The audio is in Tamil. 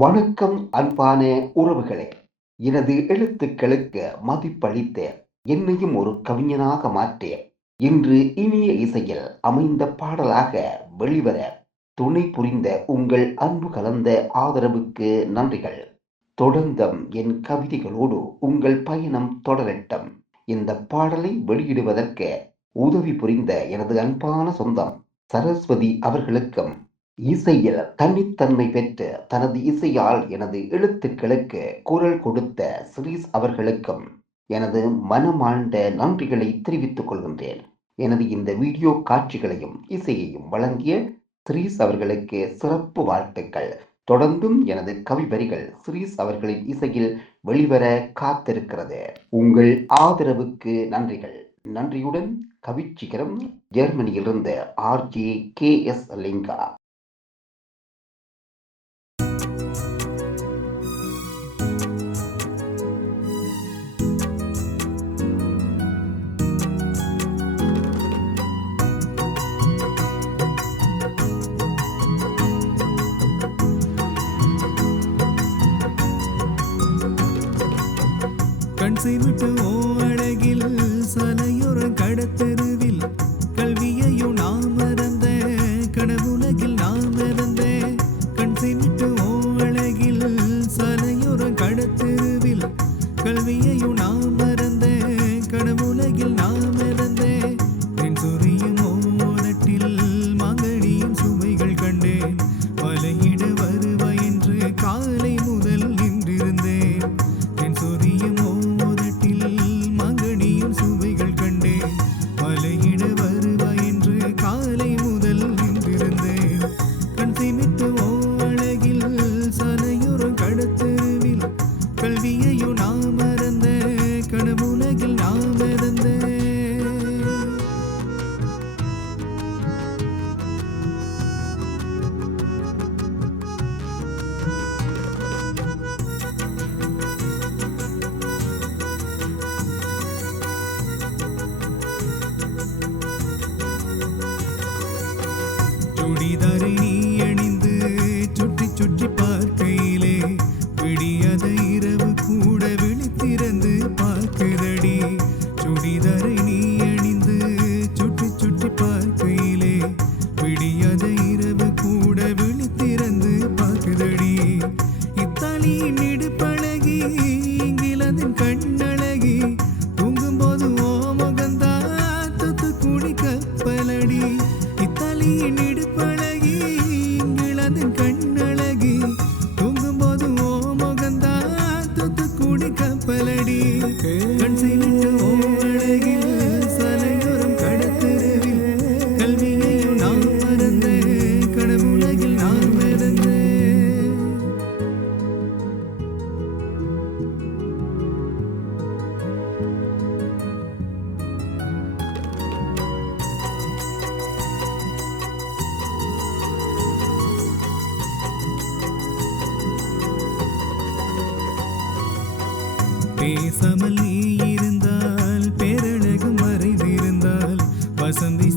வணக்கம் அன்பான உறவுகளே! எனது எழுத்துக்களுக்கு மதிப்பளித்த என்னையும் ஒரு கவிஞனாக மாற்றிய இன்று இனிய இசையில் அமைந்த பாடலாக வெளிவர துணை புரிந்த உங்கள் அன்பு கலந்த ஆதரவுக்கு நன்றிகள். தொடர்ந்தும் என் கவிதைகளோடு உங்கள் பயணம் தொடரட்டும். இந்த பாடலை வெளியிடுவதற்கு உதவி புரிந்த எனது அன்பான சொந்தம் சரஸ்வதி அவர்களுக்கும், இசையில் தனித்தன்மை பெற்று தனது இசையால் எனது எழுத்துக்களுக்கு குரல் கொடுத்த சிரீஸ் அவர்களுக்கும் எனது மனமார்ந்த நன்றிகளை தெரிவித்துக் கொள்கின்றேன். எனது இந்த வீடியோ காட்சிகளையும் இசையையும் வழங்கிய சிரீஸ் அவர்களுக்கு சிறப்பு வாழ்த்துக்கள். தொடர்ந்தும் எனது கவிவரிகள் சிரீஸ் அவர்களின் இசையில் வெளிவர காத்திருக்கிறது. உங்கள் ஆதரவுக்கு நன்றிகள். நன்றியுடன் கவிச்சிகரம், ஜெர்மனியிலிருந்து RJ KS லிங்கா. கண்சைவிட்டு அழகில் சாலையோர கடத்தெருவில் கல்வியையும் நாம் மறந்த கனவுலகில் நாம் மறந்த கண்சைவிட்டு அழகில் சாலையோர கடத்தெருவில் கல்வியையும் நாம் மறந்த கனவுலகில் நாம் மறந்த என் சொறியும் ஓதட்டில் மகடியின் சுமைகள் கண்டேன். வலையிட வருவாய் என்று காலை முதல் நின்றிருந்தேன். என் சொறியும் சுவைகள் கண்டேன். மலையிட வருவாய் என்று காலை முதல் நின்றிருந்தேன். கண் சிமிட்டு அழகில் சாலையோரம் கடத்தெருவில் கல்வியையும் நாம் மறந்த கனவுலகில் நாம் மறந்த சுடிதாரை நீ அணிந்து சுற்றி சுற்றி பார்க்கையிலே விடியாத இரவு கூட விழித்திறந்து பார்க்குதடி. சுடிதாரை நீ அணிந்து சுற்றி சுற்றி பார்க்கையிலே விடியாத இரவு கூட விழித்திறந்து பார்க்குதடி. இத்தாலியின் இடுப்பழகி, இங்கிலாந்தின் கண்ணழகி, தூங்கும்போது ஓ முகந்தா தூத்துக்குடி கப்பலடி. இத்தாலியின் இடுப்பழகி, இங்கிலாந்தின் கண்ணழகி, தூங்கும்போது ஓ முகந்தா தூத்துக்குடி கப்பலடி. கண் சிமிட்டு அழகில் சாலையோரம் கடத்தெருவில் கல்வியையும் நாம் மறந்த கனவுலகில் நாம் மறந்த பேசாமல் நீ இருந்தால் பேரழகு மறைந்திருந்தால் வசந்தி